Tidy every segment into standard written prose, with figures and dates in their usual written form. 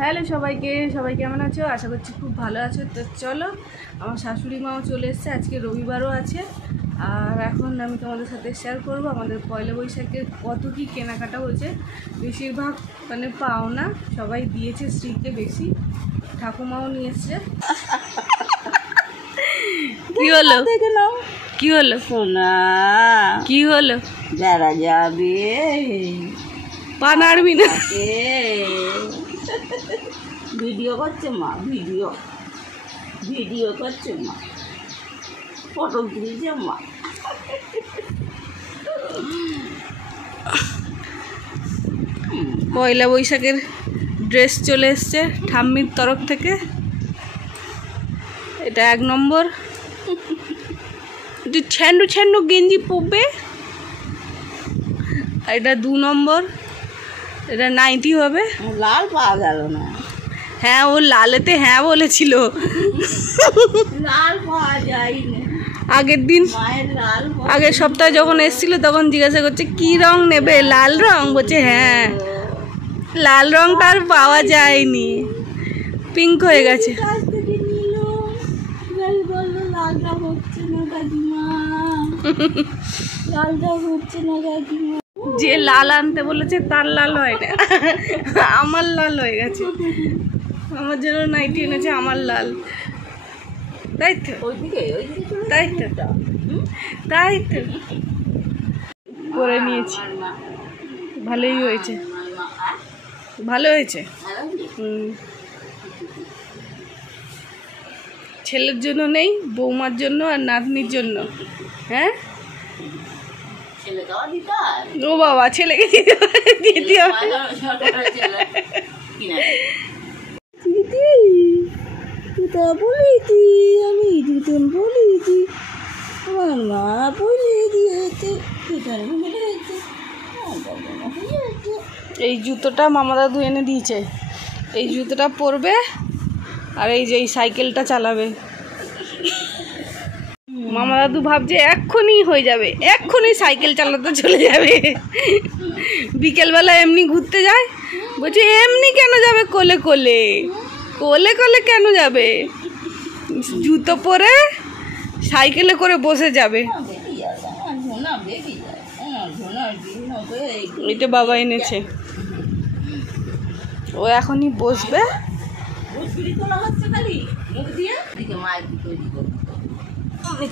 Hello সবাইকে, সবাই কেমন আছো? আশা করছি খুব ভালো আছো। তো চলো, আমার শাশুড়ি মাও চলে এসছে, আজকে রবিবারও আছে। আর এখন আমি তোমাদের সাথে শেয়ার করব আমাদের পয়লা বৈশাখের কত কী কেনাকাটা হয়েছে। বেশিরভাগ মানে পাওনা সবাই দিয়েছে, স্ত্রীকে বেশি, ঠাকুমাও নিয়ে এসছে। কি হলো কি হলো সোনা, কি হলো? যারা যাবে পা নাড়বি না? ভিডিও করছে মা, ভিডিও করছে মা, ফটো তুলছে মা। পয়লা বৈশাখের ড্রেস চলে এসছে ঠাম্মির তরফ থেকে। এটা 1 নম্বর, ছ্যান্ডু ছ্যান্ডু গেঞ্জি পরবে। আর এটা 2 নম্বর, এটা নাইটি হবে। লাল পাওয়া গেল না। হ্যাঁ, ও লালেতে হ্যাঁ বলেছিল। লাল পাওয়া যায়নি আগের দিন, মায়ের, লাল আগের সপ্তাহে যখন এসেছিল তখন জিজ্ঞাসা করছে কি রং নেবে, লাল রং? বলছে হ্যাঁ। লাল রংটা আর পাওয়া যায়নি, পিঙ্ক হয়ে গেছে। লালটা হচ্ছে না কাকিমা, লালটা হচ্ছে না কাকিমা। যে লাল আনতে বলেছে তার লাল হয় না, আমার লাল হয়ে গেছে। আমার জন্য নাইটি এনেছে, আমার লাল। তাই তো, তাই তো, তাই তো করে নিয়েছি। ভালোই হয়েছে, ভালো হয়েছে। ছেলের জন্য নেই, বৌমার জন্য আর নাতনির জন্য। হ্যাঁ, ও বাবা, ছেলেকে দিতে হবে। বলেছি আমি, দুজন বলেছি, আমার মা বলে দিয়েছে। এই জুতোটা মামা দাদু এনে দিয়েছে, এই জুতোটা পরবে। আর এই যে এই সাইকেলটা চালাবে। মামা দাদু ভাবছে এক্ষুনি হয়ে যাবে, এক্ষুনি সাইকেল চালাতে চলে যাবে। বিকেলবেলা এমনি ঘুরতে যায়, বলছে এমনি কেন যাবে, কোলে কোলে, কোলে কোলে কেন যাবে? জুতো পরে সাইকেলে করে বসে যাবে। এটা বাবা এনেছে, ও এখনই বসবে।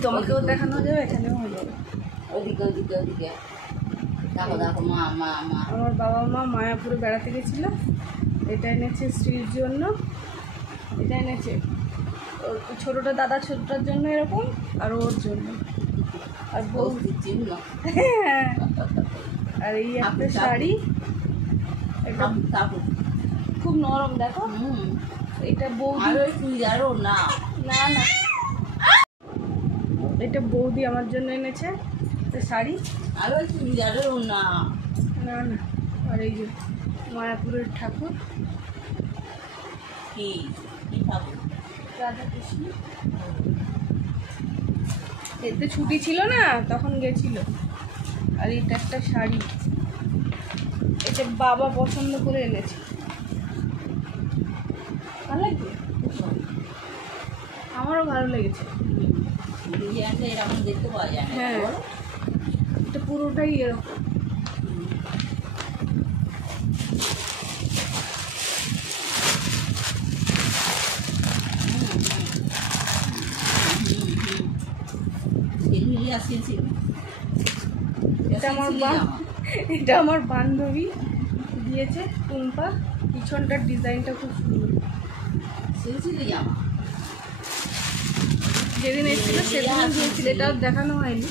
তোমাকেও দেখানো যাবে, এখানেও হয়ে যাবে। আমার বাবা মা মায়াপুরে বেড়াতে গেছিল, এটা এনেছে স্ত্রীর জন্য। এটা এনেছে ছোটোটা, দাদা ছোটটার জন্য এরকম, আর ওর জন্য, আর বৌদির জন্য। হ্যাঁ, আর এই একটা শাড়ি, এটা খুব নরম, দেখো। এটা বৌদি, না না না, এটা বৌদি আমার জন্য এনেছে শাড়ি। আরো চুড়িদারও না, না না। আর এই যে মায়াপুরের ঠাকুর, কি ঠাকুর? রাধা কৃষ্ণ। এতে ছুটি ছিল না, তখন গেছিল। আর এটা একটা শাড়ি, এটা বাবা পছন্দ করে এনেছে। ভালো লাগছে, আমারও ভালো লেগেছে। এরকম দেখতে পাওয়া যায়। হ্যাঁ, এটা পুরোটাই এরকম। এটা আমার বান্ধবী দিয়েছে, টুম্পা। পিছনটার ডিজাইনটা খুব সুন্দর। যেদিন এসেছিল সেদিন দিয়েছিল, এটা দেখানো হয়নি।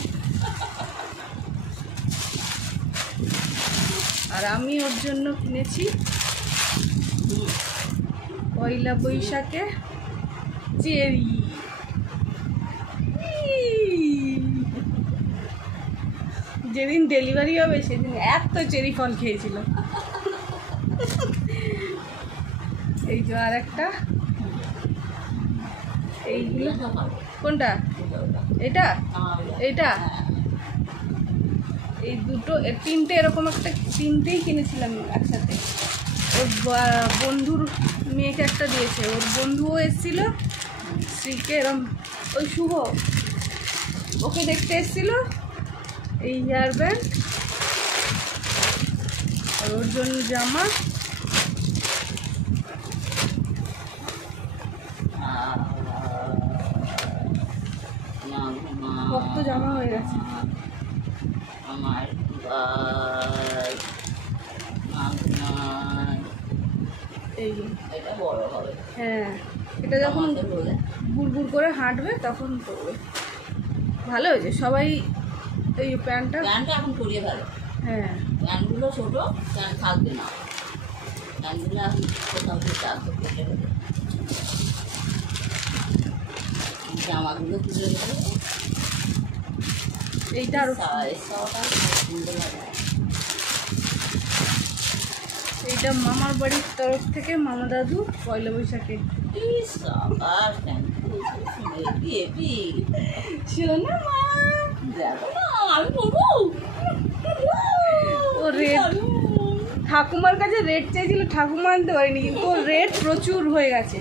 আর আমি ওর জন্য কিনেছি পয়লা বৈশাখে চেরি। যেদিন ডেলিভারি হবে সেদিন এত চেরি ফল খেয়েছিল। এই যে আর একটা, এইগুলো কোনটা? এটা, এটা, এই দুটো, তিনটে এরকম একটা, তিনটেই কিনেছিলাম একসাথে। ওর বন্ধুর মেয়েকে একটা দিয়েছে, ওর বন্ধুও এসেছিল শ্রীকে এরম, ওই শুভ ওকে দেখতে এসেছিল, এই হেয়ার ব্যান্ড আর ওর জন্য জামা। কত জামা হয়ে গেছে আমার এই যে। এটা বড় হবে। হ্যাঁ, এটা যখন বুড় করে হাঁটবে তখন পরবে। ভালো হয়েছে সবাই এই প্যান্টটা এখন পরিয়ে ভালো। হ্যাঁ, প্যান্টগুলো ছোটো, প্যান্ট থাকবে না, প্যান্টগুলো এখন কোথাও থাকবে, কেটে দেবে। জামাগুলো তুলে দেবে। এইটা আরো সুন্দর লাগে। এইটা মামার বাড়ির তরফ থেকে মামা দাদু পয়লা বৈশাখে। শোনো মা, দেখো না, আমি বলবো ও রেট ঠাকুমার কাছে রেট চাইছিল, ঠাকুমা আনতে পারিনি, কিন্তু ওর রেট প্রচুর হয়ে গেছে।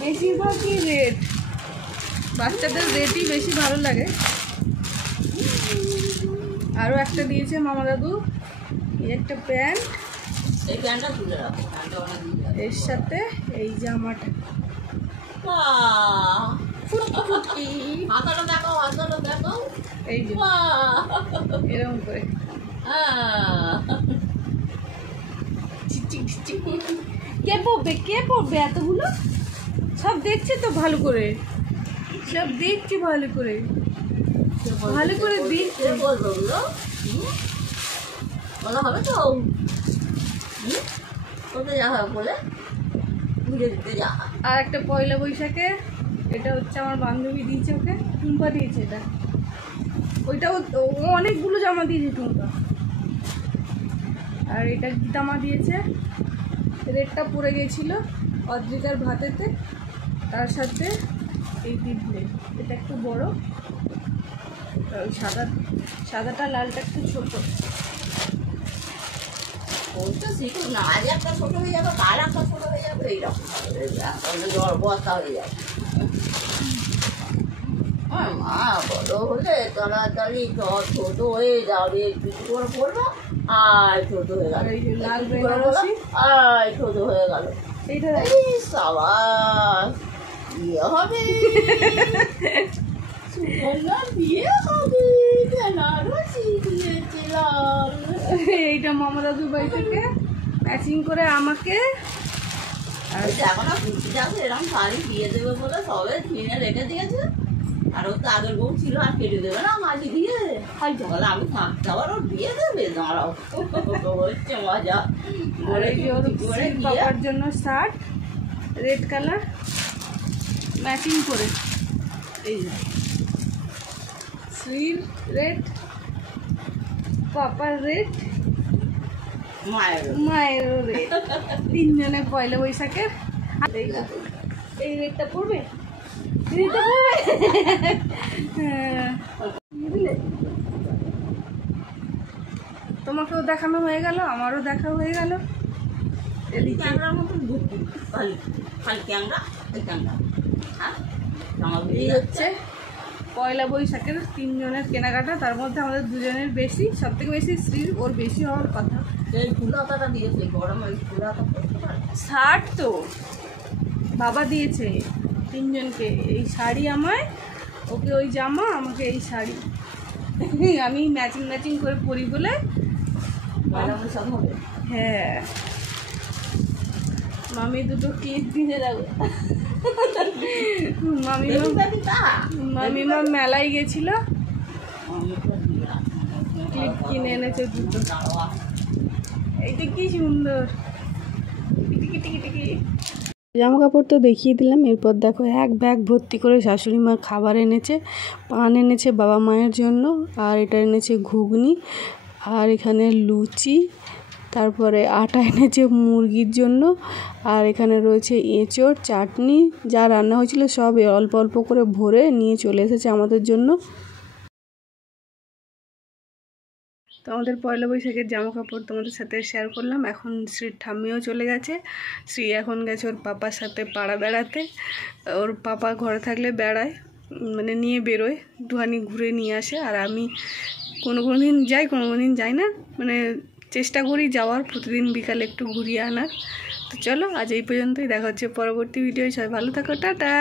বেশিরভাগই রেট, বাচ্চাদের রেটই বেশি ভালো লাগে। আরও একটা দিয়েছে মামা দাদু, এই একটা প্যান্ট, এই প্যান্টটা তুলে রাখো, প্যান্টটা অনেক দিন যাবে। এর সাথে এই জামাটা ফুটফুটি, হাতাটা দেখো, হাতাটা দেখো, এই যে এরকম করে কে পড়বে এতগুলো? সব দেখছে তো ভালো করে, সব দেখছি ভালো করে, ভালো করে দেখছে। বলবো ওগুলো বলা হবে তো, কোথায় যাওয়া হবে বলে ঘুরে দিতে যা। আর একটা পয়লা বৈশাখে, এটা হচ্ছে আমার বান্ধবী দিয়েছে, ওকে টুম্পা দিয়েছে এটা। ওইটাও ও অনেকগুলো জামা দিয়েছে টুম্পা। আর এটা গীতামা দিয়েছে, রেটটা পড়ে গিয়েছিল অদ্রিকার ভাতেতে, তার সাথে এই দিবলে, এটা একটু বড়, ওই সাদাটা লালটা একটু ছোট। ওই তো শিখুক না, আজ একটা ছোটো হয়ে যাবে, কাল একটা ছোটো হয়ে যাবে, এইরকম জ্বর বস্তা হয়ে যাবে। মা বড় হলে তাড়াতাড়ি ছোট হয়ে যাবে, কিছু করে পড়বো আর ছোট হয়ে গেল, এই যে লাল বেনারসি, আর ছোট হয়ে গেল। এইটা এই সাবাস, বিয়ে হবে, সুকন্যার বিয়ে হবে, বেনারসি দিয়েছিলাম। এইটা মামা দাদুর বাড়ি থেকে ম্যাচিং করে আমাকে। আর এখন আর বুঝতে যাচ্ছে এরকম শাড়ি দিয়ে দেবে বলে সবে কিনে রেখে দিয়েছে, আর ও তো আগের বউ ছিল, আর কেটে দেবে না মাঝি দিয়ে, বলে আমি থাকতে আবার ওর বিয়ে দেবে, দাঁড়াও হচ্ছে মজা। আর এই যে ওর পাপার জন্য শার্ট রেড কালার ম্যাচিং করে, এই যে শ্রীর রেড, পাপার রেড, মায়েরও রেড, তিনজনে পয়লা বৈশাখের। এই রেডটা পড়বে, রেডটা পড়বে। হ্যাঁ, বুঝলে, তোমাকেও দেখানো হয়ে গেল, আমারও দেখা হয়ে গেল। ক্যাংরার মতন ঘুরতি, খালি ক্যাংরা, ওই ক্যাংরা। হ্যাঁ, এই হচ্ছে পয়লা বৈশাখের তিনজনের কেনাকাটা, তার মধ্যে আমাদের দুজনের বেশি, সব থেকে বেশি শ্রীর, ওর বেশি হওয়ার কথা। এই ফুলাতাটা দিয়েছে, গরমে ওই ফুলাতা করতে পারে। শার্ট তো বাবা দিয়েছে তিনজনকে, এই শাড়ি আমায়, ওকে ওই জামা, আমাকে এই শাড়ি। আমি ম্যাচিং করে পরি বলে। সব হবে। হ্যাঁ, মামি দুটো ক্লিপ কিনে দেবো। মামিমা মেলায় গেছিল, ক্লিপ কিনে এনেছে দুটো। এইটা কি সুন্দর, জামা কাপড় তো দেখিয়ে দিলাম। এরপর দেখো এক ব্যাগ ভর্তি করে শাশুড়ি মা খাবার এনেছে, পান এনেছে বাবা মায়ের জন্য, আর এটা এনেছে ঘুগনি, আর এখানে লুচি, তারপরে আটা এনেছে মুরগির জন্য, আর এখানে রয়েছে এঁচড়, চাটনি, যা রান্না হয়েছিল সব অল্প অল্প করে ভরে নিয়ে চলে এসেছে আমাদের জন্য। তো আমাদের পয়লা বৈশাখের জামা কাপড় তোমাদের সাথে শেয়ার করলাম। এখন শ্রীর ঠাম্মিও চলে গেছে। শ্রী এখন গেছে ওর পাপার সাথে পাড়া বেড়াতে। ওর পাপা ঘরে থাকলে বেড়ায়, মানে নিয়ে বেরোয়, একটুখানি ঘুরে নিয়ে আসে। আর আমি কোনো দিন যাই, কোনো দিন যাই না, মানে চেষ্টা করি যাওয়ার, প্রতিদিন বিকালে একটু ঘুরিয়ে আনার। তো চলো আজ এই পর্যন্তই, দেখা হচ্ছে পরবর্তী ভিডিও। সবাই ভালো থাকো, টাটা।